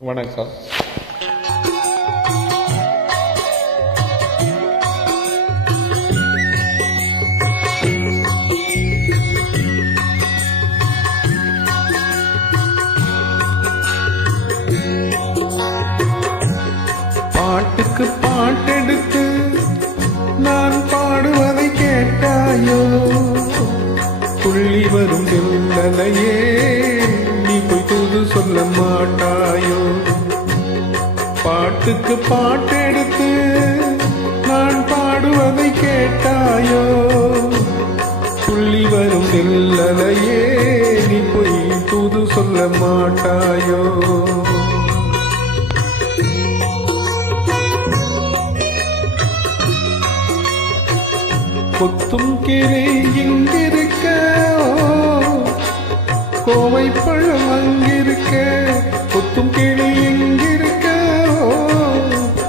வணக்கம். பாட்டுக்கு பாட்டெடுத்து நான் பாடுவதை கேட்டாயோ? துள்ளி வரும் வெள்ளலையே நீ போய் தூது சொல்ல மாட்டாயோ? பாட்டுக்கு பாட்டெடுத்து நான் பாடுவதை கேட்டாயோ? துள்ளி வரும் வெள்ளலையே நீ போய் தூது சொல்ல மாட்டாயோ? கொத்தும் கிளை இங்கிருக்க, கோவை பழம் அங்கிருக்க. கொத்தும் கிளை இங்கிருக்க,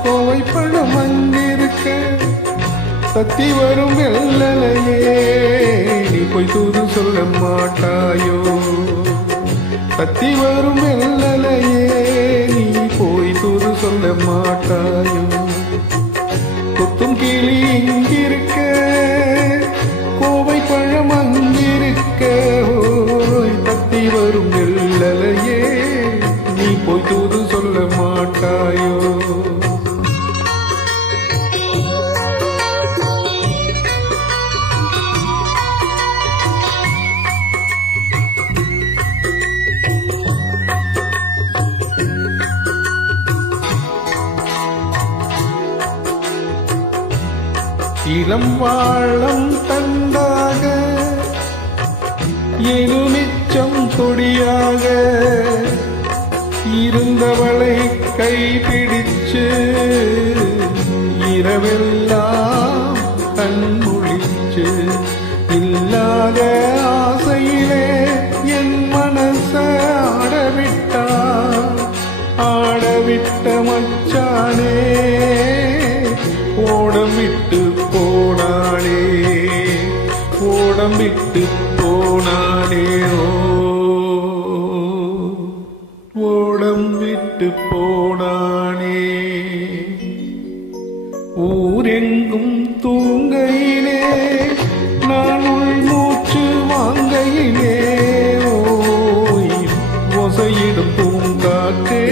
கோவை பழம் அங்கிருக்க. தத்தி வரும் வெள்ளலையே நீ போய் தூது சொல்ல மாட்டாயோ? தத்தி வரும் வெள்ளலையே நீ போய் தூது சொல்ல மாட்டாயோ? கொத்தும் கிளி இங்கிருக்க, கோவை பழம் அங்கிருக்க. தத்தி வரும் வெள்ளலையே நீ போய் தூது சொல்ல மாட்டாயோ? இளம் வாழம் தந்தாக எலுமிச்சம் கொடியாக இருந்தவளை கைப்பிடிச்சு இரவெல்லாம் கண்முழிச்சு இல்லாத ஆசையிலே என் மனச ஆடவிட்ட மச்சானே ஓடம் விட்டு போனானே, ஓடம் விட்டு போனானே. ஓடம் விட்டு போனானே. ஊரெங்கும் தூங்கையிலே நான் உள் மூச்சு வாங்கையிலே ஓசையிடும் பூங்காற்றே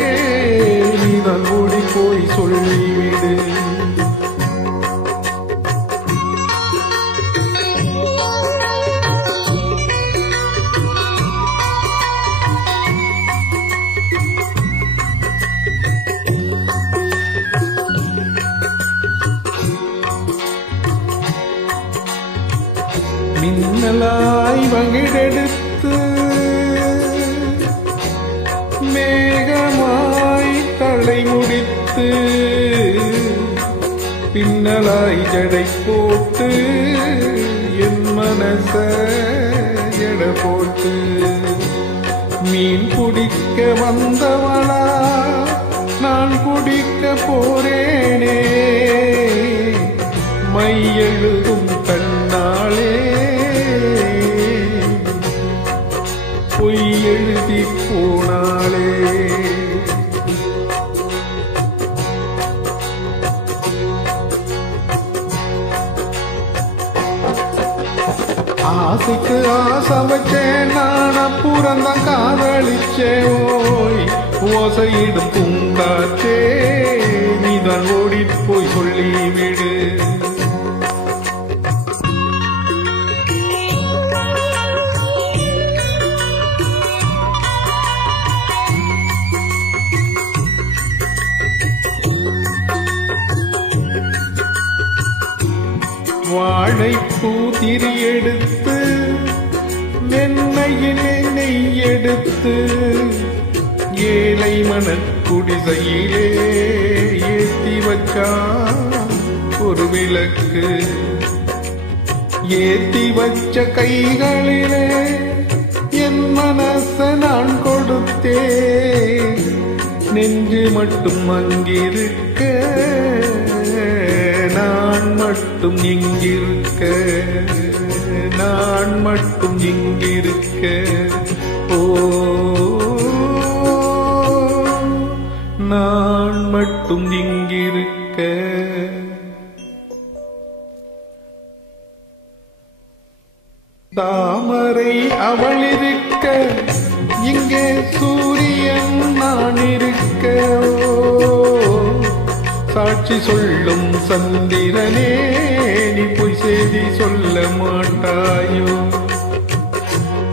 நீதான் ஓடி போய் சொல்லிவிடு. மின்னலாய் வகிடெடுத்து மேகமாய் தலை முடித்து பின்னலாய் ஜடை போட்டு என் மனச எடை போட்டு மீன் பிடிக்க வந்தவளா நான் பிடிக்க போறேனே. மை எழுதும் கண்ணாளே பொய் எழுதி போனாளே. ஆசைக்கு ஆசை வச்சேன் நான் அப்புறந்தான் காதலிச்சேன். ஓய் ஓசையிடும் பூங்காற்றே நீதான் ஓடி போய் சொல்லிவிடு. வாழைப்பூ திரி எடுத்து வெண்மையிலே நெய் எடுத்து ஏழை மனக்குடிசையிலே ஏத்தி வச்சான் ஒரு விளக்கு. ஏத்தி வச்ச கைகளிலே என் மனச நான் கொடுத்தேன். நெஞ்சு மட்டும் அங்கிருக்க நான் மட்டும் இங்கிருக்க, நான் மட்டும் இங்கிருக்க. ஓ மட்டும் இங்கிருக்க. தாமரை அவள் இருக்க, இங்கே சூரியன் நான் இருக்க. சாட்சி சொல்லும் சந்திரனே, நீ பொய் செய்தி சொல்ல மாட்டாயோ?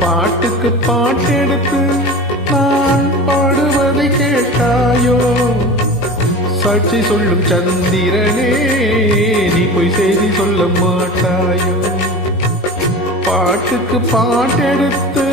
பாட்டுக்கு பாட்டெடுத்து நான் பாடுவதை கேட்டாயோ? சாட்சி சொல்லும் சந்திரனே, நீ பொய் செய்தி சொல்ல மாட்டாயோ? பாட்டுக்கு பாட்டெடுத்து